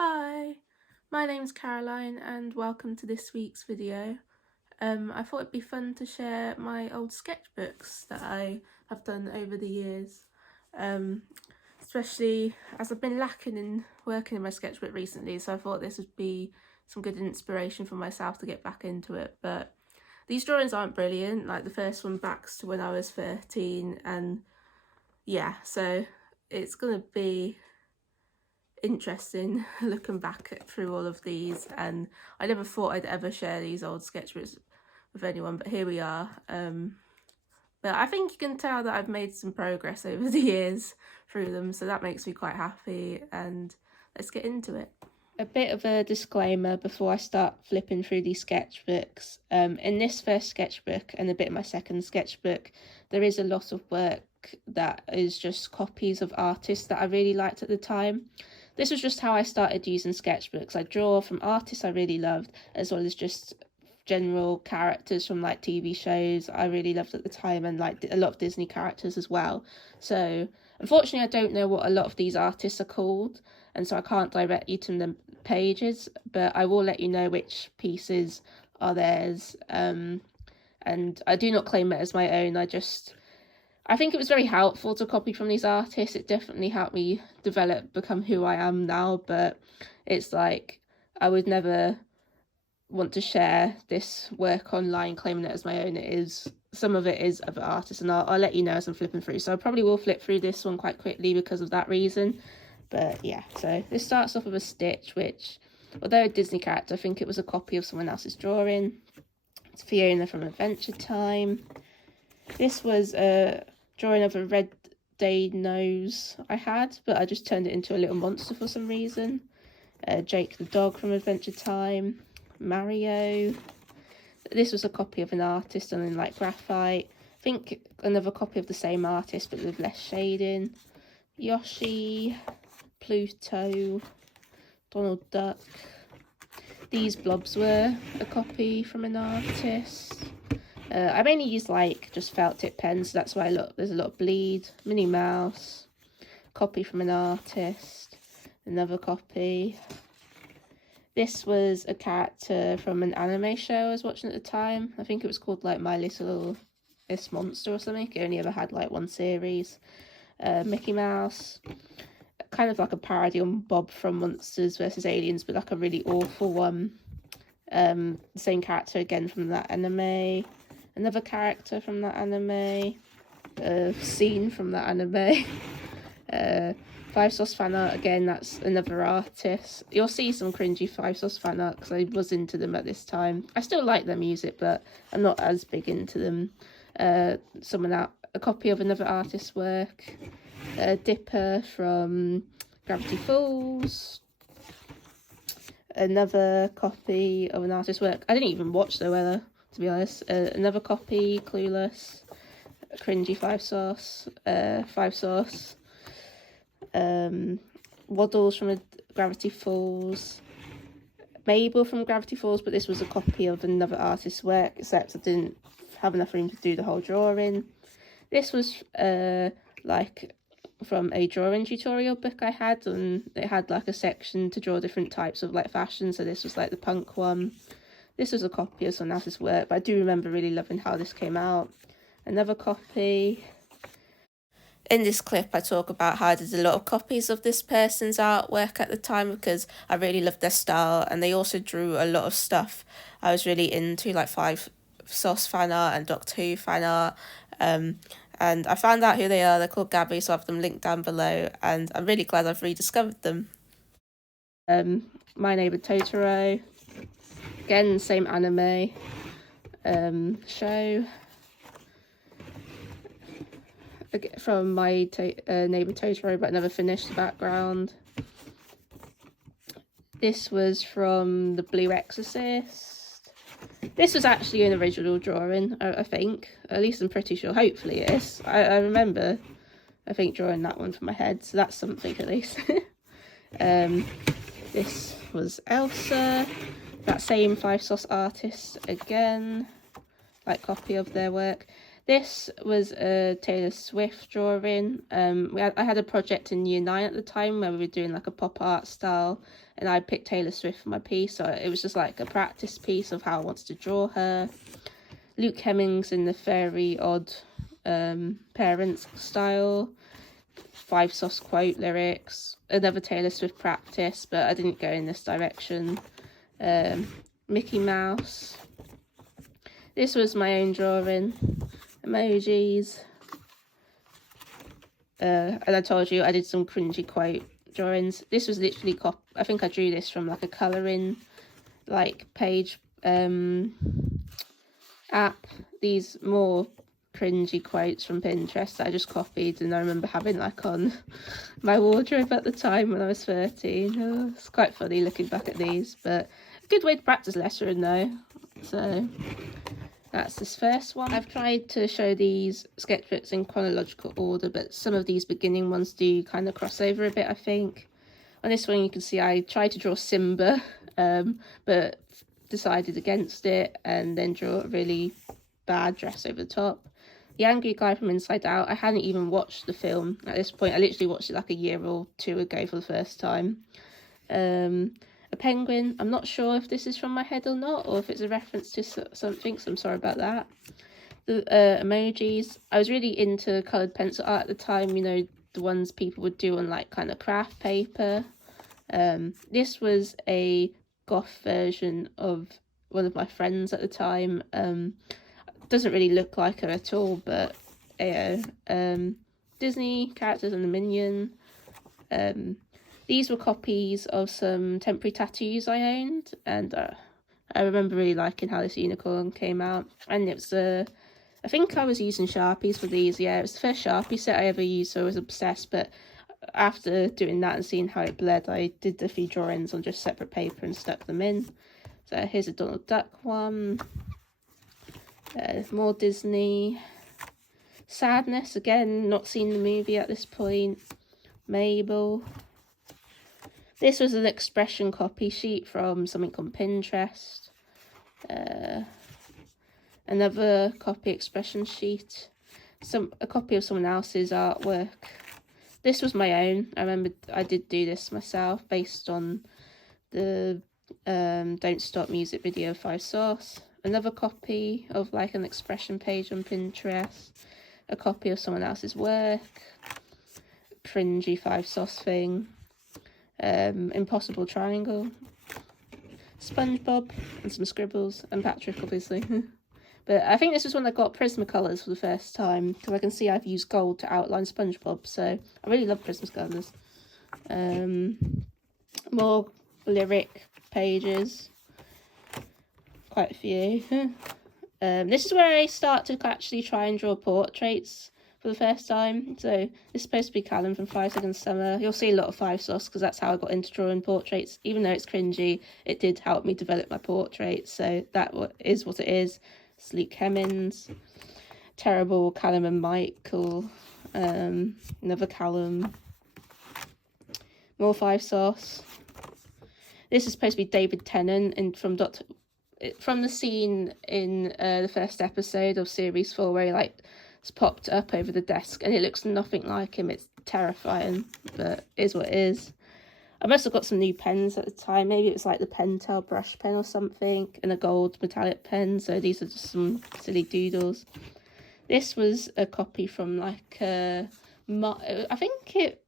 Hi, my name's Caroline and welcome to this week's video. I thought it'd be fun to share my old sketchbooks that I have done over the years, especially as I've been lacking in working in my sketchbook recently, so I thought this would be some good inspiration for myself to get back into it. But these drawings aren't brilliant, like the first one backs to when I was 13, and yeah, so it's gonna be interesting looking back through all of these, and I never thought I'd ever share these old sketchbooks with anyone, but here we are. But I think you can tell that I've made some progress over the years through them, so that makes me quite happy, and let's get into it. A bit of a disclaimer before I start flipping through these sketchbooks. In this first sketchbook and a bit of my second sketchbook, there is a lot of work that is just copies of artists that I really liked at the time. This was just how I started using sketchbooks. I draw from artists I really loved, as well as just general characters from like TV shows I really loved at the time, and like a lot of Disney characters as well. So unfortunately I don't know what a lot of these artists are called, and so I can't direct you to the pages, but I will let you know which pieces are theirs. And I do not claim it as my own. I think it was very helpful to copy from these artists. It definitely helped me become who I am now, but it's like I would never want to share this work online claiming it as my own. Some of it is other artists, and I'll let you know as I'm flipping through. So I probably will flip through this one quite quickly because of that reason. But yeah, so this starts off with a Stitch, which, although a Disney character, I think it was a copy of someone else's drawing. It's Fiona from Adventure Time. This was a drawing of a red day nose I had, but I just turned it into a little monster for some reason. Jake the dog from Adventure Time. Mario. This was a copy of an artist done in like graphite. I think another copy of the same artist but with less shading. Yoshi. Pluto. Donald Duck. These blobs were a copy from an artist. I mainly used like just felt tip pens, so that's why there's a lot of bleed. Minnie Mouse, copy from an artist, another copy. This was a character from an anime show I was watching at the time. I think it was called like My Little Miss Monster or something. It only ever had like one series. Mickey Mouse, kind of like a parody on Bob from Monsters vs. Aliens, but like a really awful one. The same character again from that anime. Another character from that anime, scene from that anime. 5 Sauce fan art, again, that's another artist. You'll see some cringy 5 Sauce fan art because I was into them at this time. I still like their music, but I'm not as big into them. A copy of another artist's work. Dipper from Gravity Falls. Another copy of an artist's work. I didn't even watch the weather, to be honest. Another copy, Clueless, cringy 5 Sauce, 5 Sauce, Waddles from Gravity Falls, Mabel from Gravity Falls, but this was a copy of another artist's work, except I didn't have enough room to do the whole drawing. This was like from a drawing tutorial book I had, and it had like a section to draw different types of like fashion, so this was like the punk one. This was a copy of someone else's work, but I do remember really loving how this came out. Another copy. In this clip, I talk about how I did a lot of copies of this person's artwork at the time because I really loved their style, and they also drew a lot of stuff I was really into, like 5 Sauce fan art and Doctor Who fan art. And I found out who they are. They're called Gabby, so I have them linked down below, and I'm really glad I've rediscovered them. My Neighbor Totoro. Again, same anime show. From My Neighbor Totoro, but never finished the background. This was from The Blue Exorcist. This was actually an original drawing, I think. At least I'm pretty sure. Hopefully it is. I remember, I think, drawing that one from my head, so that's something at least. This was Elsa. That same 5 Sauce artist again, like copy of their work. This was a Taylor Swift drawing. I had a project in year 9 at the time where we were doing like a pop art style, and I picked Taylor Swift for my piece, so it was just like a practice piece of how I wanted to draw her. Luke Hemmings in the Very Odd Parents style. 5 Sauce quote lyrics. Another Taylor Swift practice, but I didn't go in this direction. Mickey Mouse. This was my own drawing. Emojis. And I told you I did some cringy quote drawings. This was literally I think I drew this from like a colouring like page app. These more cringy quotes from Pinterest that I just copied, and I remember having like on my wardrobe at the time when I was 13. Oh, it's quite funny looking back at these, but a good way to practice lettering though. So that's this first one. I've tried to show these sketchbooks in chronological order, but some of these beginning ones do kind of cross over a bit, I think. On this one you can see I tried to draw Simba, but decided against it and then draw a really bad dress over the top. The Angry Guy from Inside Out, I hadn't even watched the film at this point. I literally watched it like a year or 2 ago for the first time. A penguin, I'm not sure if this is from my head or not, or if it's a reference to something, so I'm sorry about that. The emojis, I was really into coloured pencil art at the time, you know, the ones people would do on like kind of craft paper. This was a goth version of one of my friends at the time. Doesn't really look like her at all, but Disney characters and the Minion. These were copies of some temporary tattoos I owned, and I remember really liking how this unicorn came out. And it was I think I was using Sharpies for these. Yeah, it was the first Sharpie set I ever used, so I was obsessed. But after doing that and seeing how it bled, I did a few drawings on just separate paper and stuck them in. So here's a Donald Duck one. More Disney. Sadness, again, not seen the movie at this point. Mabel. This was an expression copy sheet from something on Pinterest. Another copy expression sheet. A copy of someone else's artwork. This was my own. I remember I did do this myself based on the Don't Stop music video of 5 Sauce. Another copy of like an expression page on Pinterest. A copy of someone else's work. Cringy 5 Sauce thing. Impossible triangle. SpongeBob and some scribbles, and Patrick obviously. But I think this was when I got Prismacolors for the first time, because I can see I've used gold to outline SpongeBob, so I really love Prismacolors. More lyric pages, quite a few. This is where I start to actually try and draw portraits for the first time. So this is supposed to be Callum from 5 Seconds Summer. You'll see a lot of 5 Sauce because that's how I got into drawing portraits. Even though it's cringy, it did help me develop my portraits. So that is what it is. It's Luke Hemmings. Terrible Callum and Michael. Another Callum. More 5 Sauce. This is supposed to be David Tennant from the scene in the first episode of series 4 where he like popped up over the desk, and it looks nothing like him. It's terrifying, but it is what it is. I must have got some new pens at the time. Maybe it was like the Pentel brush pen or something, and a gold metallic pen. So these are just some silly doodles. This was a copy from like I think it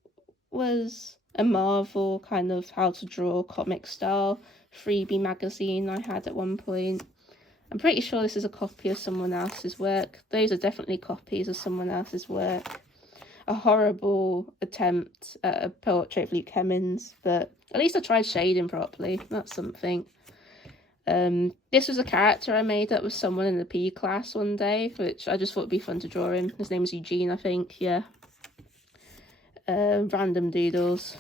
was a Marvel kind of how to draw comic style freebie magazine I had at one point. I'm pretty sure this is a copy of someone else's work. Those are definitely copies of someone else's work. A horrible attempt at a portrait of Luke Hemmings, but at least I tried shading properly. That's something. This was a character I made up with someone in the PE class one day, which I just thought would be fun to draw him. His name was Eugene, I think, yeah. Random doodles.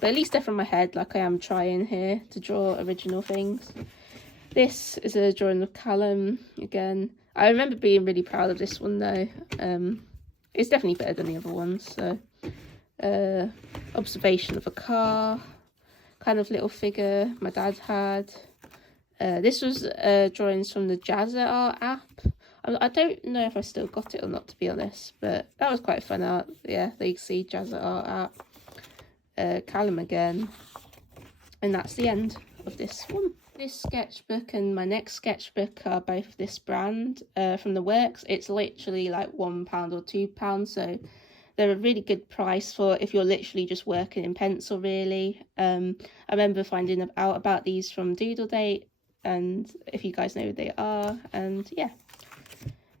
But at least they're from my head, like I am trying here to draw original things. This is a drawing of Callum again. I remember being really proud of this one though. It's definitely better than the other ones. So, observation of a car, kind of little figure my dad had. This was drawings from the Jazza art app. I don't know if I still got it or not, to be honest, but that was quite fun art. Yeah, there you see Jazza art at Callum again. And that's the end of this one. This sketchbook and my next sketchbook are both this brand from the Works. It's literally like £1 or £2, so they're a really good price for if you're literally just working in pencil, really. I remember finding out about these from DoodleDate, and if you guys know who they are. And yeah,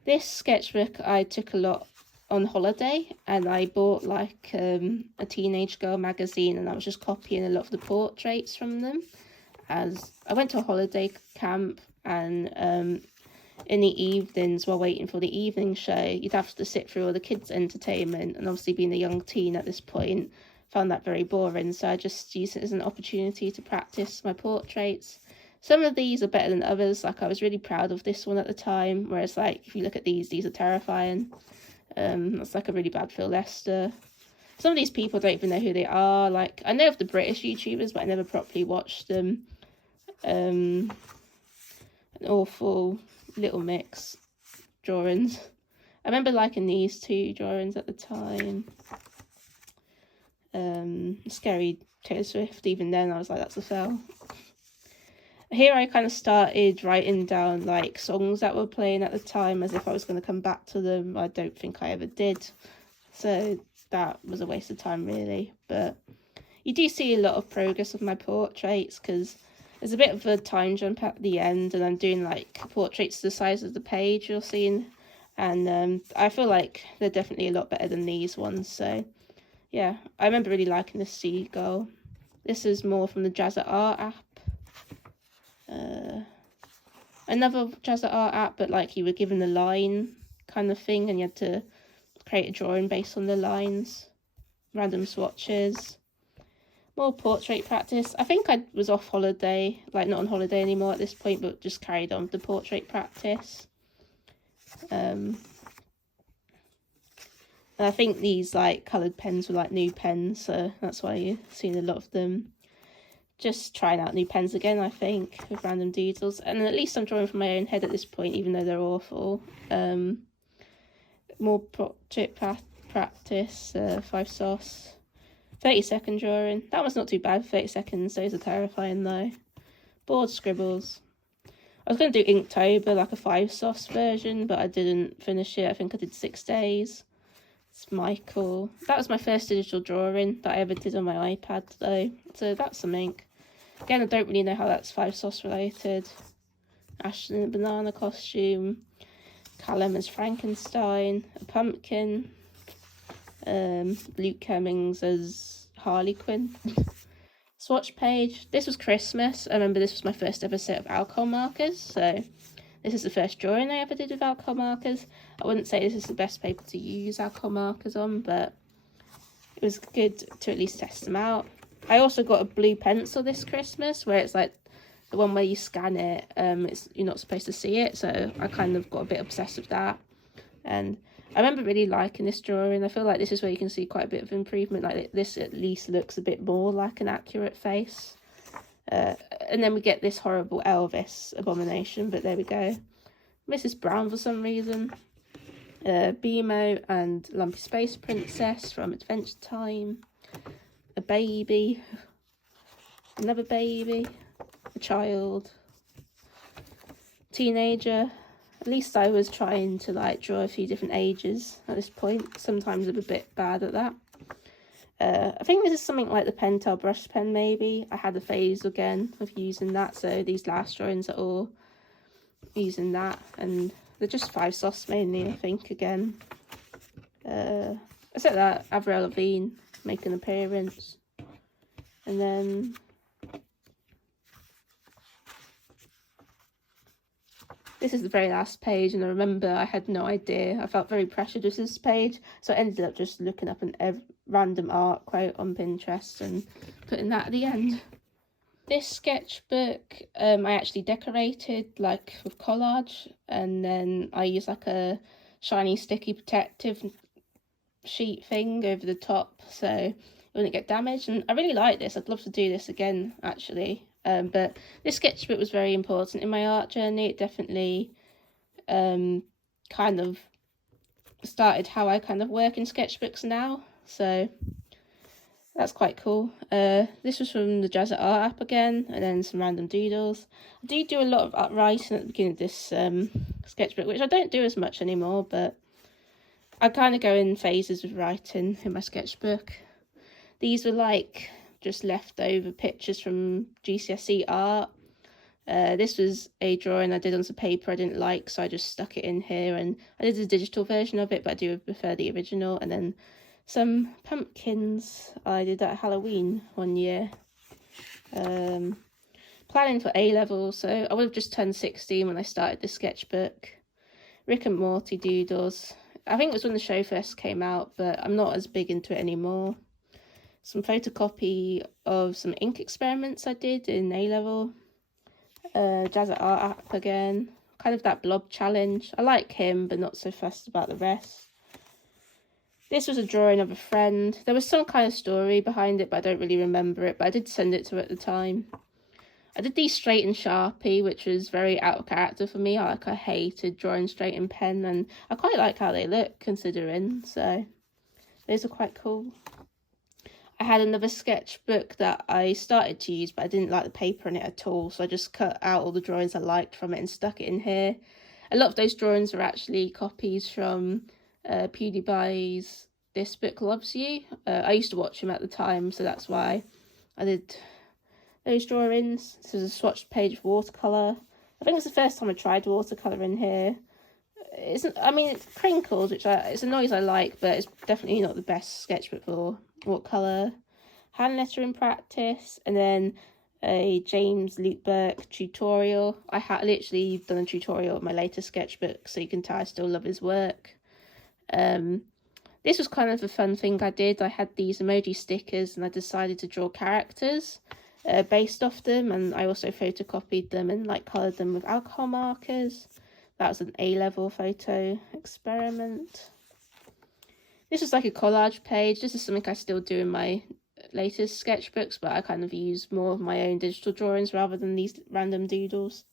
this sketchbook I took a lot on holiday, and I bought like a teenage girl magazine, and I was just copying a lot of the portraits from them. As I went to a holiday camp, and in the evenings, while waiting for the evening show, you'd have to sit through all the kids' entertainment, and obviously being a young teen at this point, found that very boring, so I just used it as an opportunity to practice my portraits. Some of these are better than others. Like, I was really proud of this one at the time, whereas like if you look at these are terrifying. That's like a really bad Phil Lester. Some of these people don't even know who they are. Like, I know of the British YouTubers, but I never properly watched them. An awful Little Mix drawings. I remember liking these two drawings at the time. Scary Taylor Swift, even then I was like, that's a fail. Here I kind of started writing down like songs that were playing at the time as if I was going to come back to them. I don't think I ever did, so that was a waste of time, really. But you do see a lot of progress of my portraits, because there's a bit of a time jump at the end, and I'm doing like portraits the size of the page you're seeing, and I feel like they're definitely a lot better than these ones. So yeah, I remember really liking this seagull. This is more from the Jazza art app. Another Jazza art app, but like you were given a line kind of thing, and you had to create a drawing based on the lines. Random swatches. More portrait practice. I think I was off holiday, like not on holiday anymore at this point, but just carried on with the portrait practice. And I think these like coloured pens were like new pens, so that's why you've seen a lot of them. Just trying out new pens again, I think, with random doodles. And at least I'm drawing from my own head at this point, even though they're awful. More portrait practice, 5 sauce. 30-second drawing. That was not too bad, 30 seconds. Those are terrifying, though. Board scribbles. I was going to do Inktober, like a 5 sauce version, but I didn't finish it. I think I did 6 days. It's Michael. That was my first digital drawing that I ever did on my iPad, though. So that's something. Again, I don't really know how that's 5 sauce related. Ashton in a banana costume. Callum as Frankenstein. A pumpkin. Luke Cummings as Harley Quinn. Swatch page. This was Christmas. I remember this was my first ever set of alcohol markers, so this is the first drawing I ever did with alcohol markers. I wouldn't say this is the best paper to use alcohol markers on, but it was good to at least test them out. I also got a blue pencil this Christmas, where it's like the one where you scan it, you're not supposed to see it, so I kind of got a bit obsessed with that. And I remember really liking this drawing. I feel like this is where you can see quite a bit of improvement. Like this at least looks a bit more like an accurate face. And then we get this horrible Elvis abomination, but there we go. Mrs. Brown for some reason. Beemo and Lumpy Space Princess from Adventure Time. A baby. Another baby. A child. Teenager. At least I was trying to like draw a few different ages at this point. Sometimes I'm a bit bad at that. I think this is something like the Pentel brush pen, maybe. I had a phase again of using that, so these last drawings are all using that, and they're just 5 sauce mainly, I think, again. Except that Avril Lavigne make an appearance, and then this is the very last page, and I remember I had no idea. I felt very pressured with this page, so I ended up just looking up an random art quote on Pinterest and putting that at the end. This sketchbook I actually decorated like with collage, and then I used like a shiny sticky protective sheet thing over the top so it wouldn't get damaged, and I really like this. I'd love to do this again, actually. But this sketchbook was very important in my art journey. It definitely kind of started how I kind of work in sketchbooks now, so that's quite cool. This was from the Jazza art app again, and then some random doodles. I do a lot of writing at the beginning of this sketchbook, which I don't do as much anymore, but I kind of go in phases with writing in my sketchbook. These were like just leftover pictures from GCSE art. This was a drawing I did on some paper I didn't like, so I just stuck it in here, and I did a digital version of it, but I do prefer the original. And then some pumpkins I did at Halloween one year. Planning for A-level, so I would have just turned 16 when I started this sketchbook. Rick and Morty doodles. I think it was when the show first came out, but I'm not as big into it anymore. Some photocopy of some ink experiments I did in A-level. Jazza art app again. Kind of that blob challenge. I like him, but not so fussed about the rest. This was a drawing of a friend. There was some kind of story behind it, but I don't really remember it, but I did send it to her at the time. I did these straight in Sharpie, which was very out of character for me. I hated drawing straight in pen, and I quite like how they look, considering, so those are quite cool. I had another sketchbook that I started to use, but I didn't like the paper in it at all, so I just cut out all the drawings I liked from it and stuck it in here. A lot of those drawings are actually copies from PewDiePie's This Book Loves You. I used to watch him at the time, so that's why I did those drawings. This is a swatched page of watercolour. I think it's the first time I tried watercolour in here. It's crinkles, which it's a noise I like, but it's definitely not the best sketchbook for watercolour. Hand lettering practice, and then a James Burke tutorial. I had literally done a tutorial of my latest sketchbook, so you can tell I still love his work. This was kind of a fun thing I did. I had these emoji stickers, and I decided to draw characters based off them, and I also photocopied them and coloured them with alcohol markers. That was an A-level photo experiment. This is like a collage page. This is something I still do in my latest sketchbooks, but I kind of use more of my own digital drawings rather than these random doodles.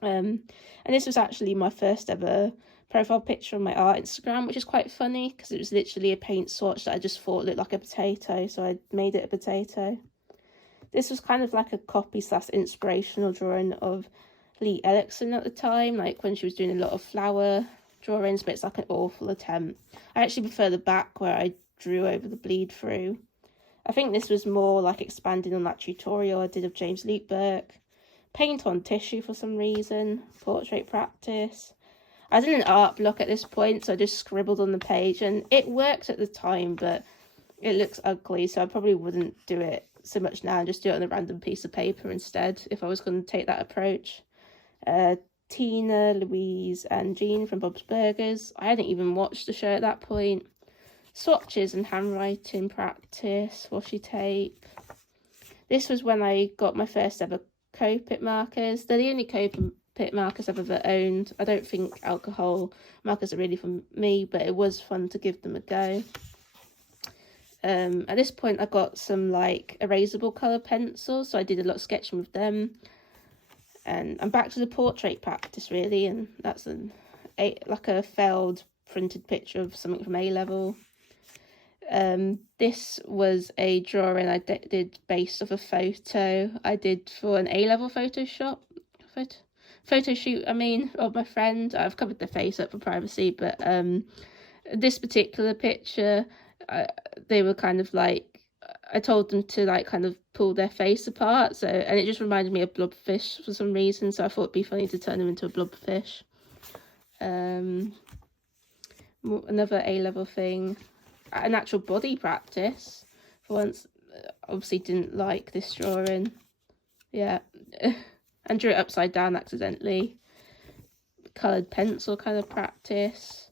And this was actually my first ever profile picture on my art Instagram, which is quite funny because it was literally a paint swatch that I just thought looked like a potato, so I made it a potato. This was kind of like a copy / inspirational drawing of Leigh Ellexson at the time, like when she was doing a lot of flower drawings, but it's like an awful attempt. I actually prefer the back where I drew over the bleed through. I think this was more like expanding on that tutorial I did of James Burke. Paint on tissue for some reason. Portrait practice. I did an art block at this point, so I just scribbled on the page, and it worked at the time, but it looks ugly, so I probably wouldn't do it so much now and just do it on a random piece of paper instead if I was going to take that approach. Tina, Louise and Jean from Bob's Burgers. I hadn't even watched the show at that point. Swatches and handwriting practice, washi tape. This was when I got my first ever Copic markers. They're the only Copic markers I've ever owned. I don't think alcohol markers are really for me, but it was fun to give them a go. At this point I got some erasable colour pencils, so I did a lot of sketching with them. And I'm back to the portrait practice really, and that's a failed printed picture of something from A-level. This was a drawing I did based off a photo I did for an A-level photo shoot of my friend. I've covered the face up for privacy, but this particular picture, they were kind of I told them to kind of pull their face apart, and it just reminded me of blobfish for some reason, so I thought it'd be funny to turn them into a blobfish. Another A-level thing, an actual body practice for once. Obviously didn't like this drawing, and drew it upside down accidentally. Coloured pencil kind of practice.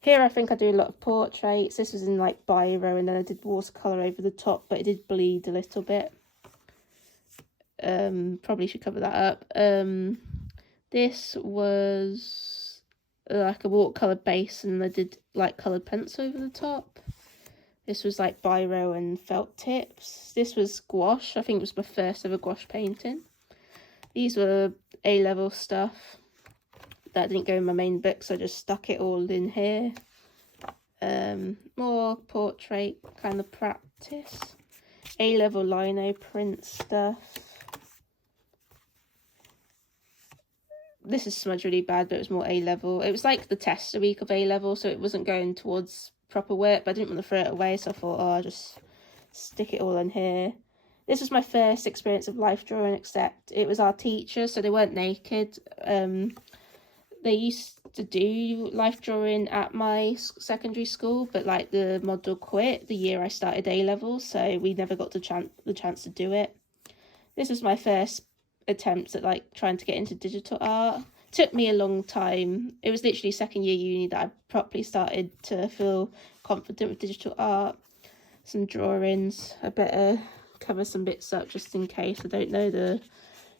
Here I think I do a lot of portraits. This was in biro, and then I did watercolour over the top, but it did bleed a little bit. Probably should cover that up. This was like a watercolour base, and I did coloured pencil over the top. This was biro and felt tips. This was gouache. I think it was my first ever gouache painting. These were A-level stuff. that didn't go in my main book, so I just stuck it all in here. More portrait kind of practice, A-level lino print stuff. This is smudged really bad, but it was more A-level. It was like the test week of A-level, so it wasn't going towards proper work, but I didn't want to throw it away, so I thought, oh, I'll just stick it all in here. This was my first experience of life drawing, except it was our teacher, so they weren't naked. They used to do life drawing at my secondary school, but like the model quit the year I started A-level, so we never got the chance to do it. This was my first attempt at like trying to get into digital art. Took me a long time. It was literally second year uni that I properly started to feel confident with digital art. Some drawings. I better cover some bits up just in case I don't know the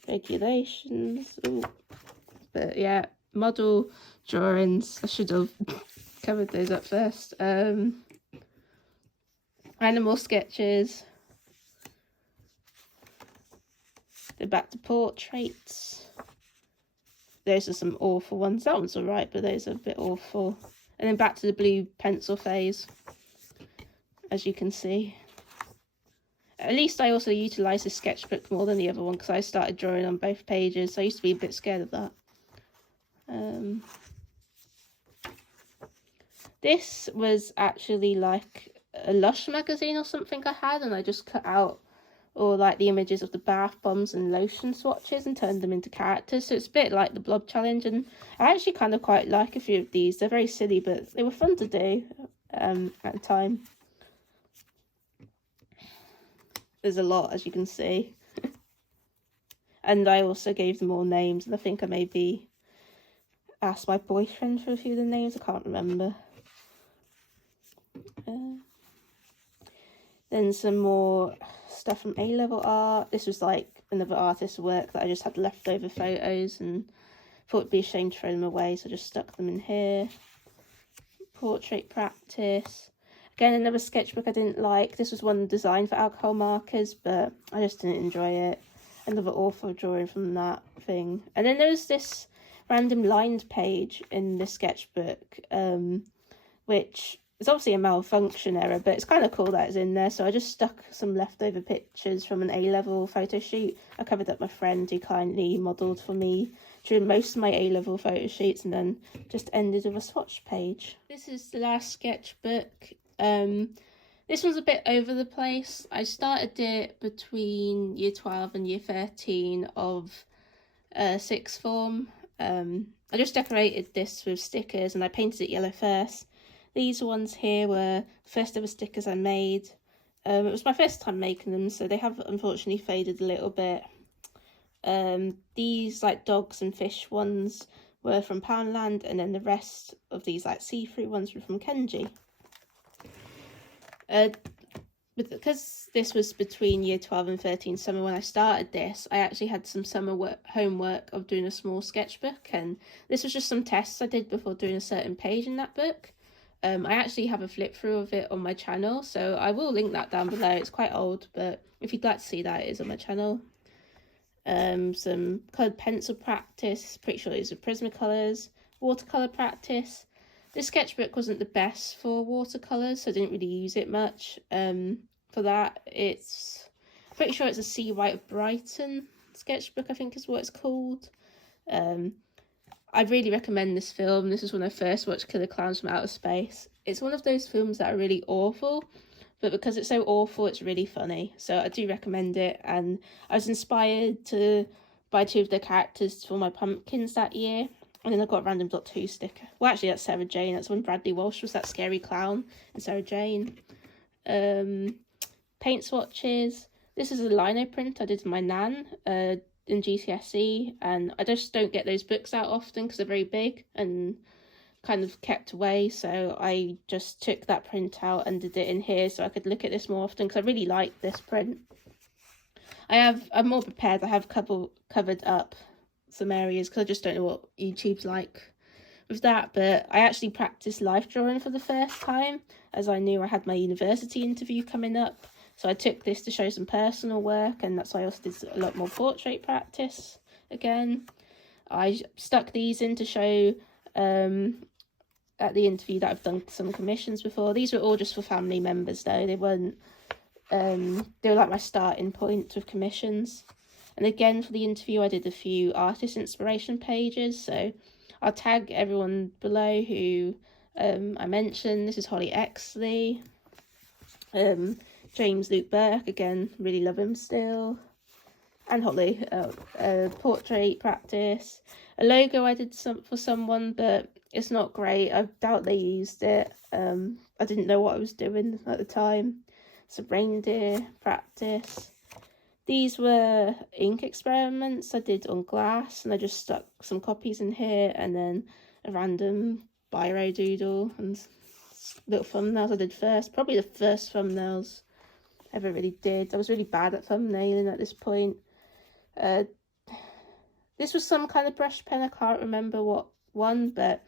regulations. Ooh. But yeah, model drawings. I should have covered those up first. Animal sketches. Then back to portraits. Those are some awful ones. That one's alright, but those are a bit awful. And then back to the blue pencil phase, as you can see. At least I also utilised the sketchbook more than the other one, because I started drawing on both pages, so I used to be a bit scared of that. This was actually like a Lush magazine or something I had, and I just cut out all like the images of the bath bombs and lotion swatches and turned them into characters. So it's a bit like the blob challenge, and I actually kind of quite like a few of these. They're very silly, but they were fun to do at the time. There's a lot, as you can see. And I also gave them all names, and I think I maybe asked my boyfriend for a few of the names. I can't remember. Then some more stuff from A-level art. This was like another artist's work that I just had leftover photos and thought it'd be a shame to throw them away, so I just stuck them in here. Portrait practice. Again, another sketchbook I didn't like. This was one designed for alcohol markers, but I just didn't enjoy it. Another awful drawing from that thing. And then there was this random lined page in the sketchbook, which is obviously a malfunction error, but it's kind of cool that it's in there. So I just stuck some leftover pictures from an A-level photo shoot. I covered up my friend who kindly modelled for me during most of my A-level photo shoots, and then just ended with a swatch page. This is the last sketchbook. This one's a bit over the place. I started it between year 12 and year 13 of sixth form. I just decorated this with stickers, and I painted it yellow first. These ones here were first ever stickers I made. It was my first time making them, so they have unfortunately faded a little bit. These like dogs and fish ones were from Poundland, and then the rest of these like see-through ones were from Kenji. But because this was between year 12 and 13 summer when I started this, I actually had some summer homework of doing a small sketchbook, and this was just some tests I did before doing a certain page in that book. I actually have a flip through of it on my channel, so I will link that down below. It's quite old, but if you'd like to see that, it is on my channel. Some coloured pencil practice, pretty sure these are Prismacolors. Watercolour practice. This sketchbook wasn't the best for watercolours, so I didn't really use it much. For that, it's pretty sure it's a Sea White of Brighton sketchbook, I think is what it's called. I'd really recommend this film. This is when I first watched Killer Clowns from Outer Space. It's one of those films that are really awful, but because it's so awful, it's really funny. So I do recommend it, and I was inspired to buy 2 of the characters for my pumpkins that year. And then I got a Random Dot 2 sticker. Well, actually, that's Sarah Jane. That's when Bradley Walsh was that scary clown in Sarah Jane. Paint swatches. This is a lino print I did for my nan in GCSE, and I just don't get those books out often because they're very big and kind of kept away, so I just took that print out and did it in here so I could look at this more often, because I really like this print. I'm more prepared. I have covered up some areas because I just don't know what YouTube's like with that, but I actually practiced life drawing for the first time, as I knew I had my university interview coming up. So I took this to show some personal work, and that's why I also did a lot more portrait practice again. I stuck these in to show at the interview that I've done some commissions before. These were all just for family members though, they weren't, they were like my starting point with commissions. And again, for the interview, I did a few artist inspiration pages, so I'll tag everyone below who I mentioned. This is Holly Exley, James Luke Burke, again, really love him still, and Holly, portrait practice. A logo I did for someone, but it's not great. I doubt they used it. I didn't know what I was doing at the time. Some reindeer practice. These were ink experiments I did on glass, and I just stuck some copies in here, and then a random biro doodle and little thumbnails I did first. Probably the first thumbnails I ever really did. I was really bad at thumbnailing at this point. This was some kind of brush pen, I can't remember what one, but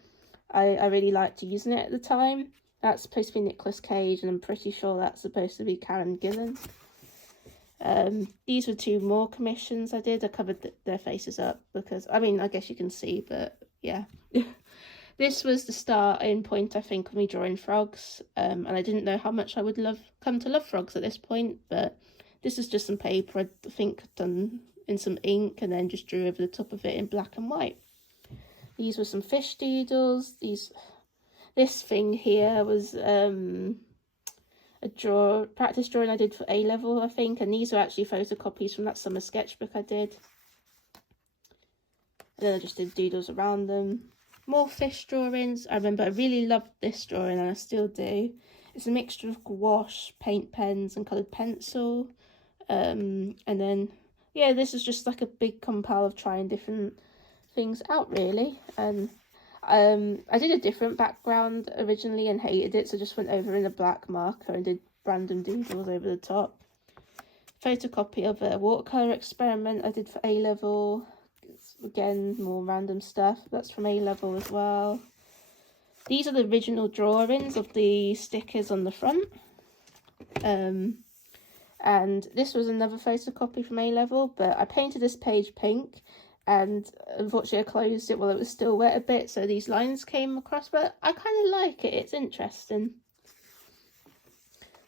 I really liked using it at the time. That's supposed to be Nicolas Cage, and I'm pretty sure that's supposed to be Karen Gillan. These were two more commissions I did. I covered their faces up because, I mean, I guess you can see, but yeah. This was the starting point, I think, of me drawing frogs, and I didn't know how much I would come to love frogs at this point, but this is just some paper I think done in some ink and then just drew over the top of it in black and white. These were some fish doodles. This thing here was a practice drawing I did for A-level, I think, and these were actually photocopies from that summer sketchbook I did. And then I just did doodles around them. More fish drawings. I remember I really loved this drawing, and I still do. It's a mixture of gouache, paint pens and coloured pencil. And then, yeah, this is just like a big compile of trying different things out, really. And I did a different background originally and hated it, so just went over in a black marker and did random doodles over the top. Photocopy of a watercolour experiment I did for A-level. Again, more random stuff. That's from A-level as well. These are the original drawings of the stickers on the front. And this was another photocopy from A-level, but I painted this page pink, and unfortunately I closed it while it was still wet a bit, so these lines came across, but I kind of like it. It's interesting.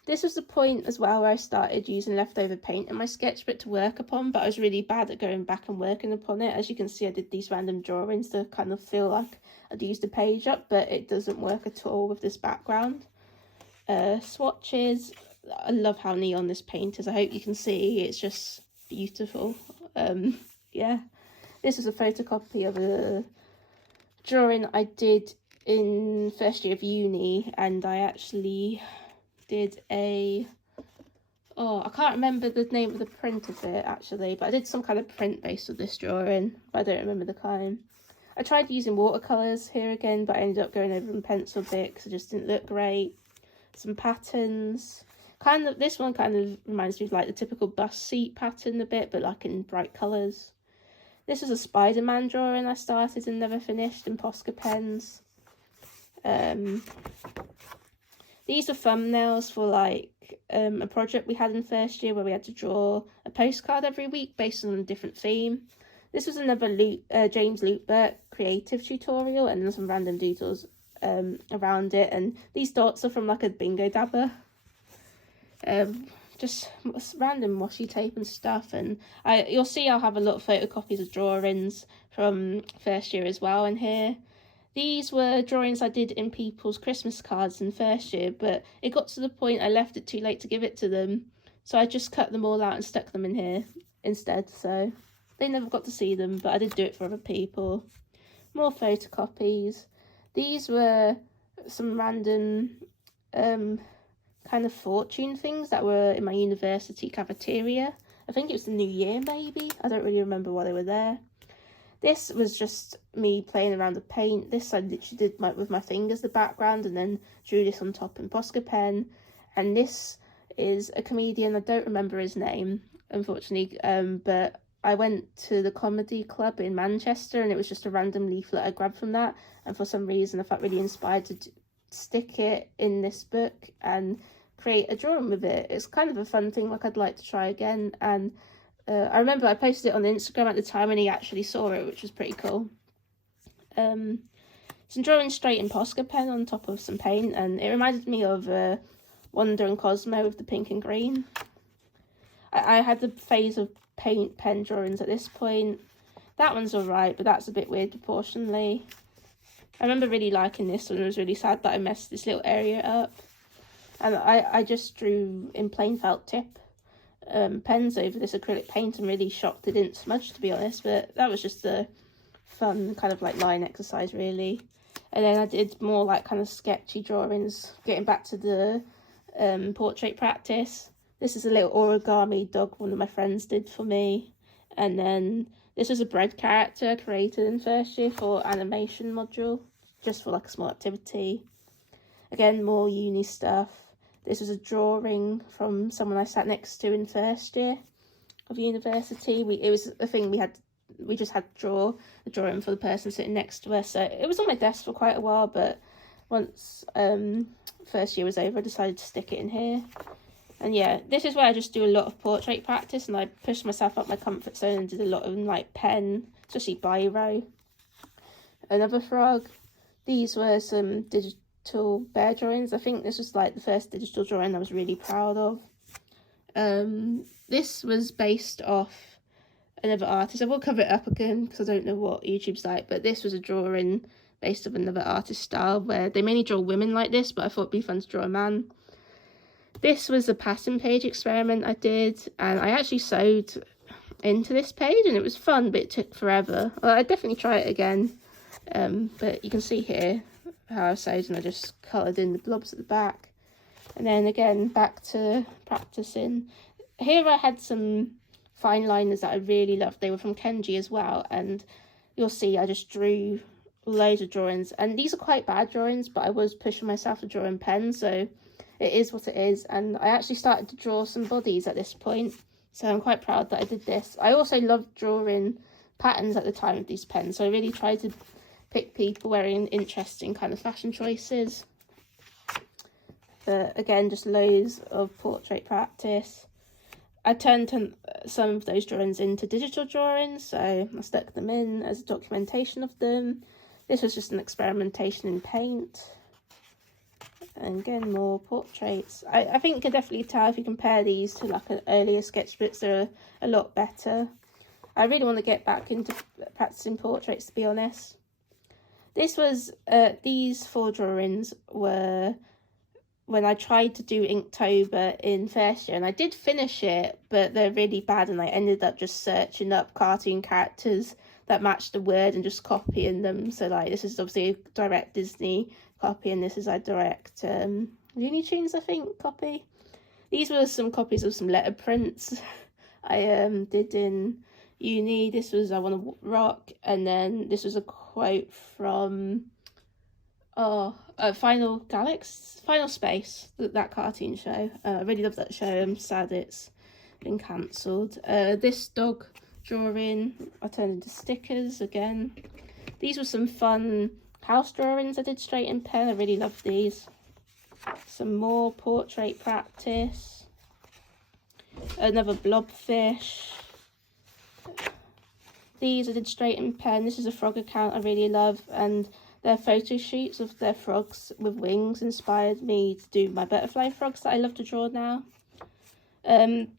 This was the point as well where I started using leftover paint in my sketchbook to work upon, but I was really bad at going back and working upon it. As you can see, I did these random drawings to kind of feel like I'd used the page up, but it doesn't work at all with this background. Swatches. I love how neon this paint is. I hope you can see. It's just beautiful. Yeah. This is a photocopy of a drawing I did in first year of uni, and I actually did I can't remember the name of the print of it actually, but I did some kind of print based with this drawing, but I don't remember the kind. I tried using watercolours here again, but I ended up going over in pencil bit because it just didn't look great. Some patterns. This one kind of reminds me of like the typical bus seat pattern a bit, but like in bright colours. This is a Spider-Man drawing I started and never finished in Posca pens. These are thumbnails for like a project we had in first year where we had to draw a postcard every week based on a different theme. This was another James Luke Burke creative tutorial, and then some random doodles around it. And these dots are from like a bingo dabber. Just random washi tape and stuff, and you'll see I'll have a lot of photocopies of drawings from first year as well in here. These were drawings I did in people's Christmas cards in first year, but it got to the point I left it too late to give it to them, so I just cut them all out and stuck them in here instead, so they never got to see them, but I did do it for other people. More photocopies. These were some random kind of fortune things that were in my university cafeteria. I think it was the New Year maybe. I don't really remember why they were there. This was just me playing around with paint. This I literally did with my fingers, the background, and then drew this on top in Posca pen. And this is a comedian, I don't remember his name, unfortunately, but I went to the comedy club in Manchester, and it was just a random leaflet I grabbed from that, and for some reason I felt really inspired to stick it in this book and create a drawing with it. It's kind of a fun thing like I'd like to try again, and I remember I posted it on Instagram at the time and he actually saw it, which was pretty cool. Some drawing straight in Posca pen on top of some paint, and it reminded me of Wonder and Cosmo with the pink and green. I had the phase of paint pen drawings at this point. That one's alright, but that's a bit weird proportionally. I remember really liking this one. I was really sad that I messed this little area up. And I just drew in plain felt tip pens over this acrylic paint. I'm really shocked it didn't smudge, to be honest, but that was just a fun kind of like line exercise really. And then I did more like kind of sketchy drawings, getting back to the portrait practice. This is a little origami dog one of my friends did for me. And then this was a bread character created in first year for animation module, just for like a small activity. Again, more uni stuff. This was a drawing from someone I sat next to in first year of university. It was a thing we just had to draw a drawing for the person sitting next to us. So it was on my desk for quite a while, but once first year was over, I decided to stick it in here. And yeah, this is where I just do a lot of portrait practice, and I pushed myself up my comfort zone and did a lot of like pen, especially biro. Another frog. These were some digital bear drawings. I think this was like the first digital drawing I was really proud of. This was based off another artist. I will cover it up again because I don't know what YouTube's like, but this was a drawing based off another artist style where they mainly draw women like this, but I thought it'd be fun to draw a man. This was a pattern page experiment I did, and I actually sewed into this page and it was fun, but it took forever. Well, I'd definitely try it again, but you can see here how I sewed, and I just coloured in the blobs at the back. And then again, back to practicing. Here I had some fine liners that I really loved. They were from Kenji as well, and you'll see I just drew loads of drawings, and these are quite bad drawings, but I was pushing myself to draw in pen, so it is what it is. And I actually started to draw some bodies at this point, so I'm quite proud that I did this. I also loved drawing patterns at the time with these pens, so I really tried to pick people wearing interesting kind of fashion choices. But again, just loads of portrait practice. I turned some of those drawings into digital drawings, so I stuck them in as a documentation of them. This was just an experimentation in paint. And again, more portraits. I think you can definitely tell if you compare these to like an earlier sketchbooks, they're a lot better. I really want to get back into practicing portraits, to be honest. This was, these 4 drawings were when I tried to do Inktober in first year, and I did finish it, but they're really bad, and I ended up just searching up cartoon characters that matched the word and just copying them. So like, this is obviously a direct Disney copy, and this is a direct Looney Tunes, I think, copy. These were some copies of some letter prints I did in uni. This was I Wanna Rock, and then this was a quote from Final Space, that cartoon show. I really love that show. I'm sad it's been cancelled. This dog drawing I turned into stickers again. These were some fun house drawings I did straight in pen. I really love these. Some more portrait practice. Another blobfish. These I did straight in pen. This is a frog account I really love, and their photo shoots of their frogs with wings inspired me to do my butterfly frogs that I love to draw now.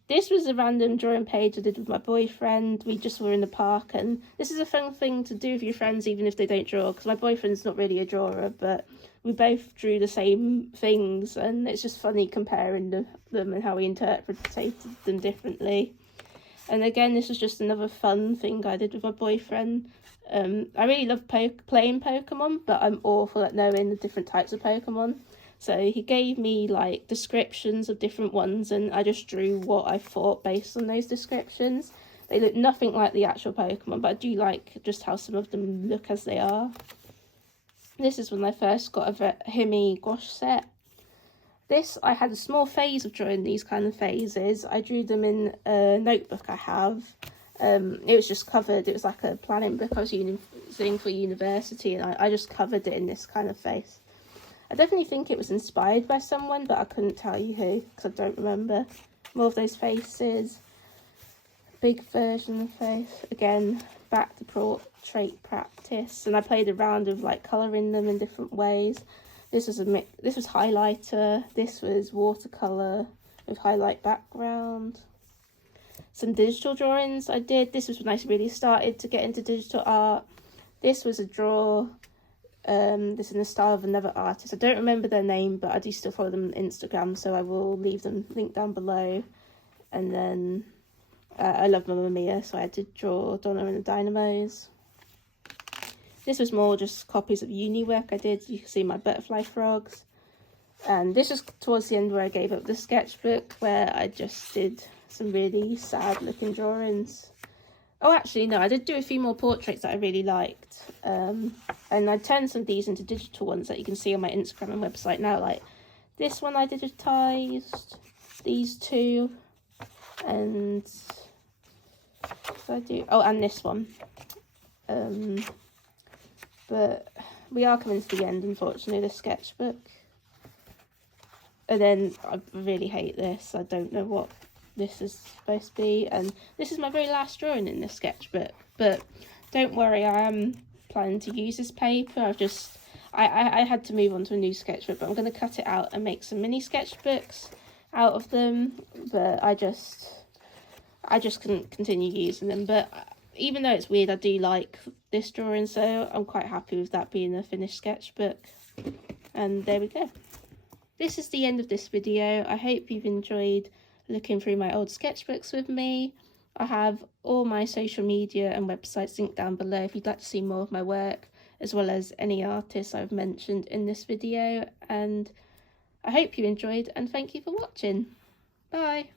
This was a random drawing page I did with my boyfriend. We just were in the park, and this is a fun thing to do with your friends even if they don't draw, because my boyfriend's not really a drawer, but we both drew the same things, and it's just funny comparing them and how we interpreted them differently. And again, this was just another fun thing I did with my boyfriend. I really love playing Pokemon, but I'm awful at knowing the different types of Pokemon. So he gave me like descriptions of different ones, and I just drew what I thought based on those descriptions. They look nothing like the actual Pokemon, but I do like just how some of them look as they are. This is when I first got a Himi gouache set. This, I had a small phase of drawing these kind of phases. I drew them in a notebook I have. It was just covered, it was like a planning book I was using for university, and I just covered it in this kind of face. I definitely think it was inspired by someone, but I couldn't tell you who because I don't remember. More of those faces. big version of the face. Again, back to portrait practice, and I played around with like colouring them in different ways. This was this was highlighter, this was watercolour with highlight background. Some digital drawings I did. This was when I really started to get into digital art. This was a draw. This is in the style of another artist. I don't remember their name, but I do still follow them on Instagram, so I will leave them linked down below. And then I love Mamma Mia, so I had to draw Donna and the Dynamos. This was more just copies of uni work I did. You can see my butterfly frogs. And this was towards the end where I gave up the sketchbook, where I just did some really sad looking drawings. Oh, actually, no, I did do a few more portraits that I really liked. And I turned some of these into digital ones that you can see on my Instagram and website now. Like this one I digitised, these two, and and this one. But we are coming to the end, unfortunately, of the sketchbook. And then I really hate this. I don't know what this is supposed to be, and this is my very last drawing in this sketchbook. But don't worry, I am planning to use this paper. I had to move on to a new sketchbook, but I'm going to cut it out and make some mini sketchbooks out of them. But I just couldn't continue using them. But even though it's weird, I do like this drawing, so I'm quite happy with that being a finished sketchbook. And there we go. This is the end of this video. I hope you've enjoyed looking through my old sketchbooks with me. I have all my social media and websites linked down below if you'd like to see more of my work, as well as any artists I've mentioned in this video. And I hope you enjoyed, and thank you for watching. Bye.